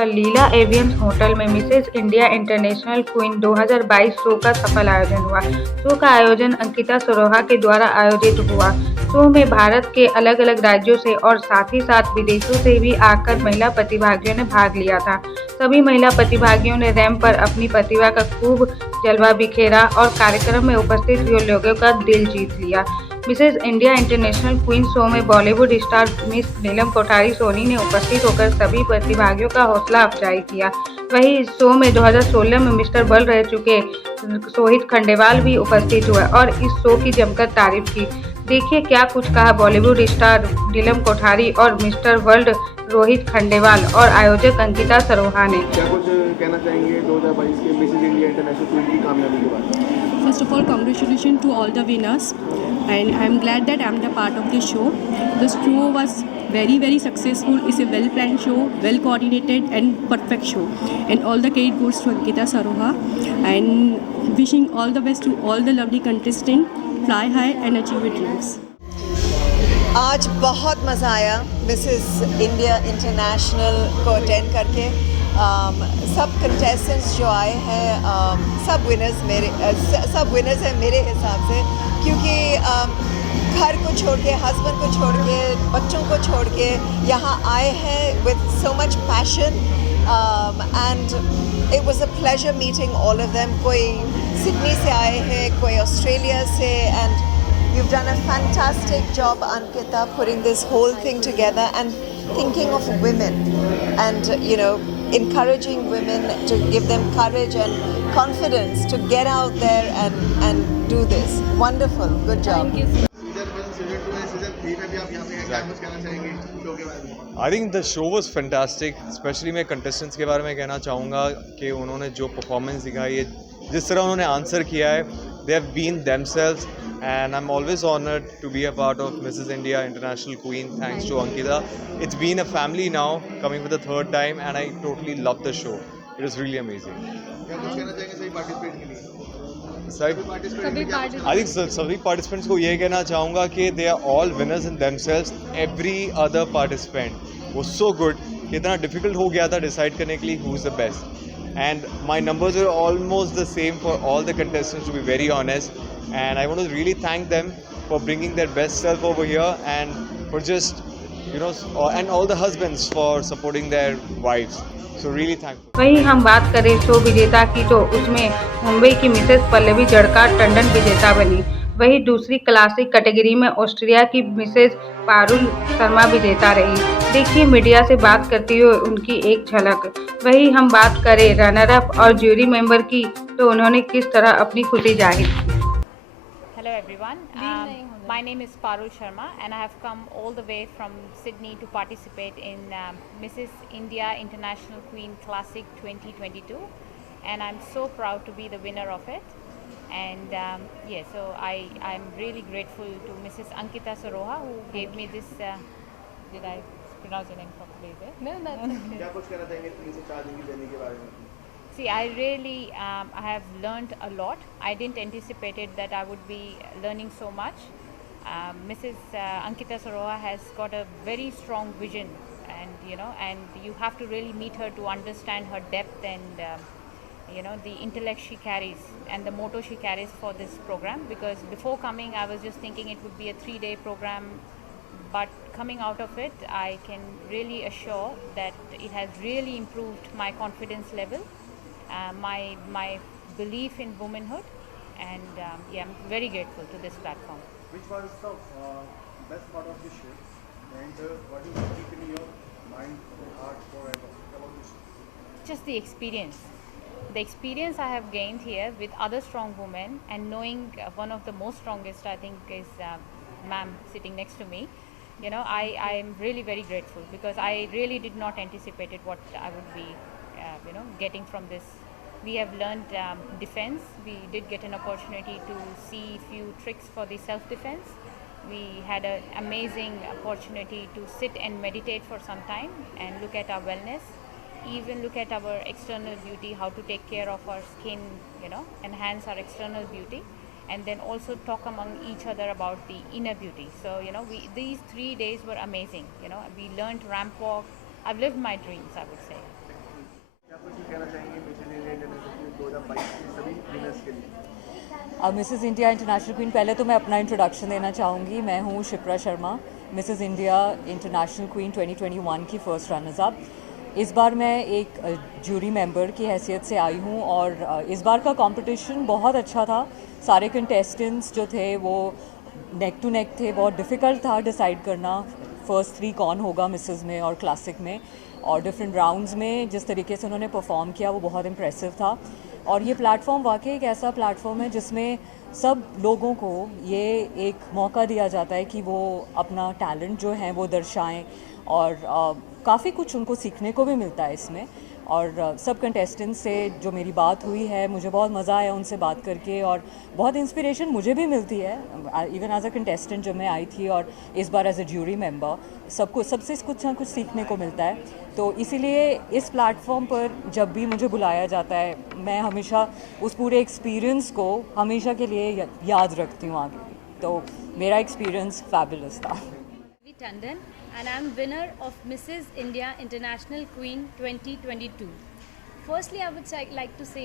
का Leela Ambience hotel में Mrs India International Queen 2022 show का सफल आयोजन हुआ। शो का आयोजन अंकिता सरोहा के द्वारा आयोजित हुआ। शो में भारत के अलग-अलग राज्यों से और साथ ही साथ विदेशों से भी आकर महिला प्रतिभागियों ने भाग लिया था। सभी महिला प्रतिभागियों ने रैंप पर अपनी प्रतिभा का खूब जलवा बिखेरा और कार्यक्रम में उपस्थित हुए लोगों का दिल जीत लिया। Mrs India International Queen show में बॉलीवुड स्टार मिस नीलम कोठारी सोनी ने उपस्थित होकर सभी प्रतिभागियों का हौसला अफजाई किया। वहीं इस शो में 2016 में मिस्टर वर्ल्ड रह चुके सोहित खंडेवाल भी उपस्थित हुए और इस शो की जमकर तारीफ की। देखिए क्या कुछ कहा बॉलीवुड स्टार नीलम कोठारी और मिस्टर वर्ल्ड रोहित खंडेवाल और आयोजक अंकिता सरोहा ने। क्या कुछ कहना चाहेंगे 2022 के मिसेज इंडिया इंटरनेशनल क्वीन की कामयाबी के बारे में? First of all, congratulations to all the winners, and I'm glad that I'm the part of the show. The show was very successful. It's a well planned show, well coordinated, and perfect show. And all the credit goes to Ankita Saroha. And wishing all the best to all the lovely contestants. Fly high and achieve your dreams. आज बहुत मज़ा आया Mrs India international को attend करके। सब contestants जो आए हैं सब विनर्स हैं मेरे हिसाब से, क्योंकि घर को छोड़ के, हस्बैंड को छोड़ के, बच्चों को छोड़ के यहाँ आए हैं with so much passion, and it was a pleasure meeting all of them. कोई सिडनी से आए हैं, कोई ऑस्ट्रेलिया से, and you've done a fantastic job, Ankita, putting this whole thing together and thinking of women and, encouraging women to give them courage and confidence to get out there and do this. Wonderful. Good job. I think the show was fantastic. Specially मैं contestants के बारे में कहना चाहूँगा कि उन्होंने जो performance दिखाई है, जिस तरह उन्होंने आंसर किया है, they have been themselves and I'm always honored to be a part of Mrs. India International Queen. Thanks to Ankita. It's been a family now, coming for the third time, and I totally love the show. It was really amazing. I think सभी participants को ये कहना चाहूँगा कि they are all winners in themselves. Every other participant was so good कि इतना difficult हो गया था decide करने के लिए who's the best. And my numbers are almost the same for all the contestants, to be very honest. And I want to really thank them for bringing their best self over here and for just, and all the husbands for supporting their wives. So really thankful. वहीं हम बात करें show विजेता की तो उसमें मुंबई की Mrs Pallavi जड़का Tandon विजेता बनी। वहीं दूसरी क्लासिक कैटेगरी में ऑस्ट्रेलिया की मिसेस पारुल शर्मा विजेता रही। देखिए मीडिया से बात करते हुए उनकी एक झलक। वहीं हम बात करें रनर अप और जूरी मेंबर की तो उन्होंने किस तरह अपनी खुशी जाहिर की। Hello everyone, my name is Parul Sharma and I have come all the way from Sydney to participate in Mrs. India International Queen Classic 2022, and I'm so proud to be the winner of it. And so I'm really grateful to Mrs. Ankita Saroha who gave me this, did I pronounce your name properly there? No, that's okay. क्या कुछ कहना चाहेंगे 3 से 4 दिन की journey के बारे में? See, I really I have learned a lot. I didn't anticipate it that I would be learning so much. Mrs. Ankita Saroha has got a very strong vision, and you have to really meet her to understand her depth and the intellect she carries and the motto she carries for this program. Because before coming, I was just thinking it would be a 3-day program, but coming out of it, I can really assure that it has really improved my confidence level. My belief in womanhood, and I'm very grateful to this platform. Which was the best part of the show, and what do you keep in your mind or heart forever about this show? Just the experience I have gained here with other strong women, and knowing one of the most strongest, I think, is ma'am sitting next to me. I am really very grateful because I really did not anticipate it what I would be getting from this. We have learned defense. We did get an opportunity to see few tricks for the self-defense. We had an amazing opportunity to sit and meditate for some time and look at our wellness, even look at our external beauty, how to take care of our skin, enhance our external beauty, and then also talk among each other about the inner beauty. So, these 3 days were amazing. We learned ramp walk. I've lived my dreams, I would say. कहना चाहेंगे Mrs India international 2022 के सभी winners के लिए? Mrs India International queen, पहले तो मैं अपना इंट्रोडक्शन देना चाहूँगी। मैं हूँ Shipra Sharma, Mrs India International queen 2021 की फ़र्स्ट रनर्स अप। इस बार मैं एक जूरी मेंबर की हैसियत से आई हूँ और इस बार का कंपटीशन बहुत अच्छा था। सारे कंटेस्टेंट्स जो थे वो नेक टू नेक थे। बहुत डिफ़िकल्ट था डिसाइड करना फर्स्ट 3 कौन होगा मिसेस में और क्लासिक में, और डिफरेंट राउंड्स में जिस तरीके से उन्होंने परफॉर्म किया वो बहुत इम्प्रेसिव था। और ये प्लेटफॉर्म वाकई एक ऐसा प्लेटफॉर्म है जिसमें सब लोगों को ये एक मौका दिया जाता है कि वो अपना टैलेंट जो है वो दर्शाएं, और काफ़ी कुछ उनको सीखने को भी मिलता है इसमें। और सब कंटेस्टेंट्स से जो मेरी बात हुई है, मुझे बहुत मज़ा आया उनसे बात करके, और बहुत इंस्पिरेशन मुझे भी मिलती है इवन एज अ कंटेस्टेंट जब मैं आई थी, और इस बार एज अ ज्यूरी मेंबर सबसे कुछ ना कुछ सीखने को मिलता है। तो इसीलिए इस प्लेटफॉर्म पर जब भी मुझे बुलाया जाता है, मैं हमेशा उस पूरे एक्सपीरियंस को हमेशा के लिए याद रखती हूँ आगे भी। तो मेरा एक्सपीरियंस फैबुलस था। Tandon, and I'm winner of Mrs. India International Queen 2022. Firstly, I would like to say,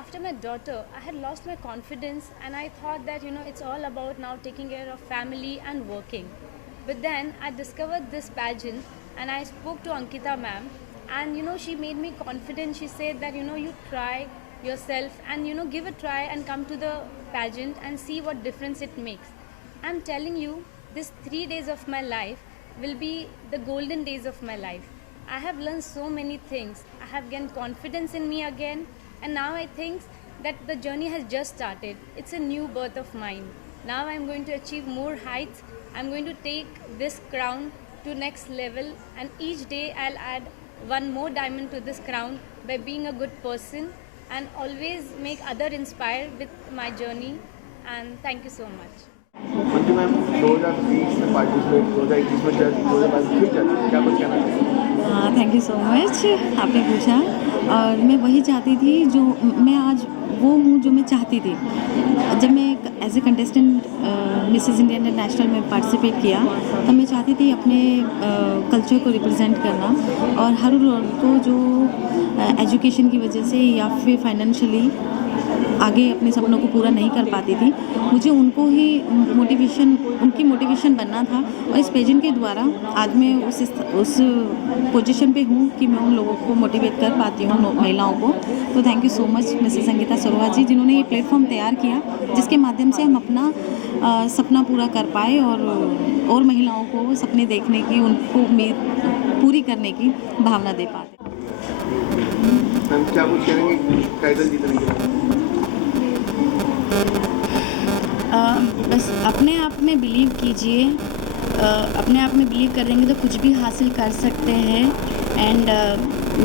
after my daughter, I had lost my confidence, and I thought that it's all about now taking care of family and working. But then I discovered this pageant, and I spoke to Ankita ma'am, and she made me confident. She said that you try yourself and give a try and come to the pageant and see what difference it makes. I'm telling you, this 3 days of my life will be the golden days of my life. I have learned so many things. I have gained confidence in me again, and now I think that the journey has just started. It's a new birth of mine. Now I'm going to achieve more heights. I'm going to take this crown to next level, and each day I'll add one more diamond to this crown by being a good person and always make other inspired with my journey. And thank you so much. Manju ma'am 2020 में participate, 2021 में जज, 2022 फिर जज, क्या कुछ कहना चाहिए? हाँ, थैंक यू सो मच, आपने पूछा। और मैं वही चाहती थी जो मैं आज वो हूँ जो मैं चाहती थी। जब मैं as a contestant Mrs India International में पार्टिसिपेट किया, तब मैं चाहती थी अपने कल्चर को रिप्रेजेंट करना, और हर लोगों को जो एजुकेशन की वजह से या फिर फाइनेंशियली आगे अपने सपनों को पूरा नहीं कर पाती थी, मुझे उनको ही उनकी मोटिवेशन बनना था। और इस पेजेंट के द्वारा आज मैं उस पोजीशन पे हूँ कि मैं उन लोगों को मोटिवेट कर पाती हूँ, महिलाओं को। तो thank you so much Mrs Ankita Saroha ji, जिन्होंने ये प्लेटफॉर्म तैयार किया जिसके माध्यम से हम अपना सपना पूरा कर पाए, और महिलाओं को सपने देखने की, उनको उम्मीद पूरी करने की भावना दे पाए। मैम क्या कुछ कहेंगे टाइटल जीतने के बाद? बस अपने आप में बिलीव कीजिए, अपने आप में बिलीव करेंगे तो कुछ भी हासिल कर सकते हैं। एंड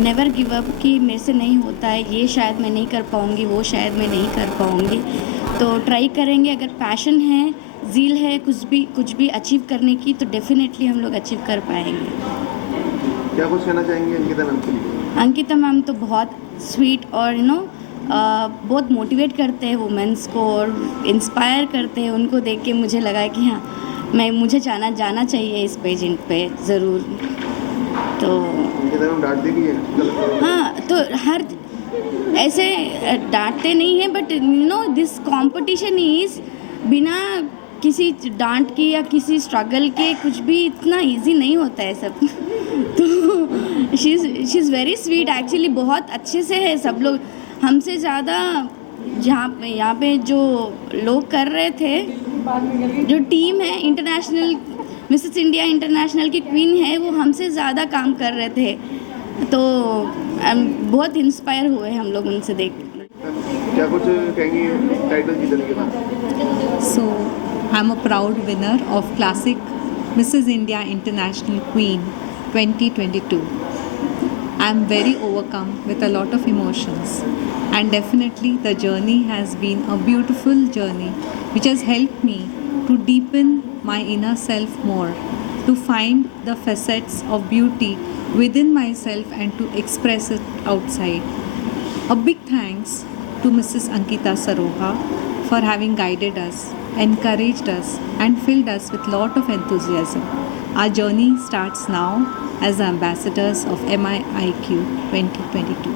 नेवर गिव अप कि मेरे से नहीं होता है, ये शायद मैं नहीं कर पाऊँगी, वो शायद मैं नहीं कर पाऊँगी। तो ट्राई करेंगे, अगर पैशन है, ज़ील है कुछ भी अचीव करने की, तो डेफिनेटली हम लोग अचीव कर पाएंगे। क्या कुछ कहना चाहेंगे अंकिता मैम के लिए? अंकिता मैम तो बहुत स्वीट और बहुत मोटिवेट करते हैं वुमेंस को, और इंस्पायर करते हैं। उनको देख के मुझे लगा कि हाँ, मुझे जाना चाहिए इस पेजेंट पे ज़रूर। तो डांटते भी हैं? हाँ, तो हर ऐसे डांटते नहीं हैं, बट दिस कंपटीशन इज़ बिना किसी डांट के या किसी स्ट्रगल के कुछ भी इतना इजी नहीं होता है सब। तो she is very sweet actually, बहुत अच्छे से है सब लोग। हमसे ज़्यादा यहाँ पे जो लोग कर रहे थे, जो टीम है इंटरनेशनल मिसेस इंडिया इंटरनेशनल की क्वीन है, वो हमसे ज़्यादा काम कर रहे थे। तो बहुत इंस्पायर हुए हम लोग उनसे देख। क्या कुछ कहेंगी टाइटल जीतने के बाद? So I'm a proud winner of Classic Mrs. India International Queen 2022. I'm very overcome with a lot of emotions, and definitely the journey has been a beautiful journey which has helped me to deepen my inner self more, to find the facets of beauty within myself and to express it outside. A big thanks to Mrs. Ankita Saroha for having guided us, encouraged us and filled us with lot of enthusiasm. Our journey starts now as ambassadors of MIIQ 2022.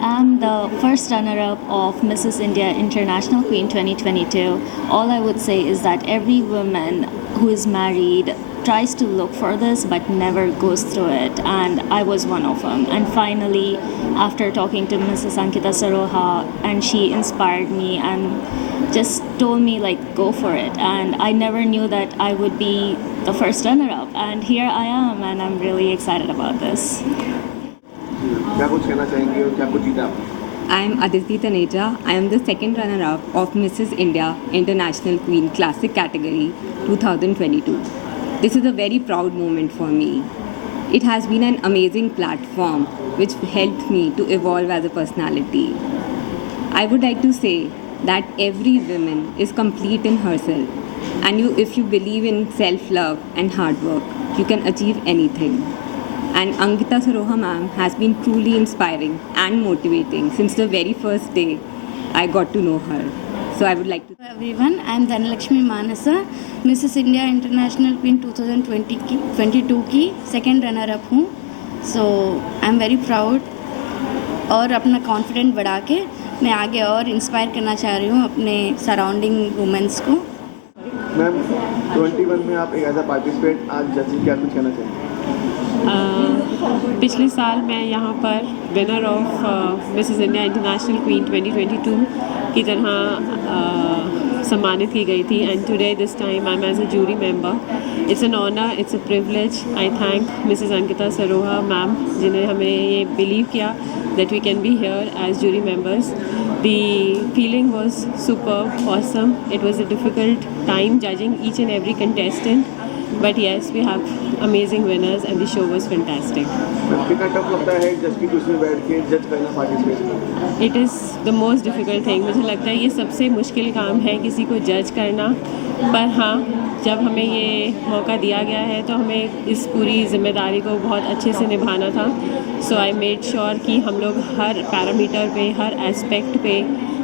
I'm the first runner-up of Mrs. India International Queen 2022. All I would say is that every woman who is married tries to look for this but never goes through it, and I was one of them. And finally, after talking to Mrs. Ankita Saroha, and she inspired me and just told me like go for it, and I never knew that I would be the first runner-up, and here I am, and I'm really excited about this. क्या कुछ कहना चाहेंगे और क्या कुछ जीता आपने? I am Aditi Taneja. I am the second runner-up of Mrs. India International Queen Classic category 2022. This is a very proud moment for me. It has been an amazing platform which helped me to evolve as a personality. I would like to say that every woman is complete in herself, and if you believe in self-love and hard work, you can achieve anything. And Ankita Saroha ma'am has been truly inspiring and motivating since the very first day I got to know her. So I would like to... Hello everyone, I am Dhanalakshmi Manasa, Mrs. India International Queen 2022 की second runner up हूँ. सो I am very proud, और अपना confident बढ़ा के मैं आगे और inspire करना चाह रही हूँ अपने सराउंडिंग वुमेंस को. मैम 21 में आप एक एज अ पार्टिसिपेंट आज जजिंग क्या कुछ कहना चाहेंगे? पिछले साल मैं यहाँ पर winner of Mrs India International Queen 2022 की तरह सम्मानित की गई थी, and today this time I am as a jury member. It's an honour, it's a privilege. I thank Mrs Ankita Saroha ma'am जिन्हें हमें ये बिलीव किया that we can be here as jury members. The feeling was superb, awesome. It was a difficult time judging each and every contestant, but yes, we have amazing winners and the show was fantastic. कितना tough लगता है जज की कुर्सी में बैठ के जज करना participate? It is the most difficult thing. मुझे लगता है ये सबसे मुश्किल काम है किसी को जज करना, पर हाँ, जब हमें ये मौका दिया गया है तो हमें इस पूरी जिम्मेदारी को बहुत अच्छे से निभाना था. सो आई मेड श्योर कि हम लोग हर पैरामीटर पे, हर एस्पेक्ट पे,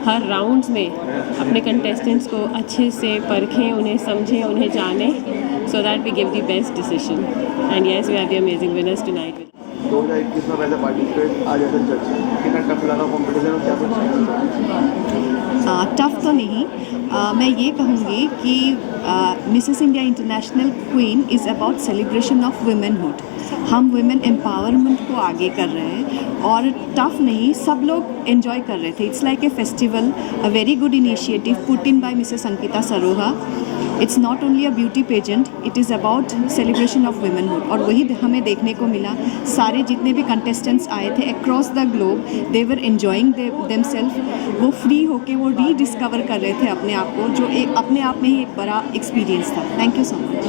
हर राउंड्स में अपने कंटेस्टेंट्स को अच्छे से परखें, उन्हें समझें, उन्हें जानें, so that we give the best decision. And yes, we have the amazing winners tonight. 2021 में पहले पार्टिसिपेट आज एज अ जज, कितना टफ लगा कॉम्पिटिशन और क्या कुछ कहना? टफ तो नहीं, मैं ये कहूँगी कि Mrs India International queen is about celebration of womanhood. हम वुमेन एम्पावरमेंट को आगे कर रहे हैं, और टफ नहीं, सब लोग एंजॉय कर रहे थे. It's like a festival, a very good initiative put in by Mrs Ankita Saroha. It's not only a beauty pageant, it is about celebration of womanhood. और वही हमें देखने को मिला. सारे जितने भी कंटेस्टेंट्स आए थे across the globe, they were enjoying themself. वो फ्री होके वो रीडिस्कवर कर रहे थे अपने आप को, जो एक अपने आप में ही एक बड़ा एक्सपीरियंस था. Thank you so much.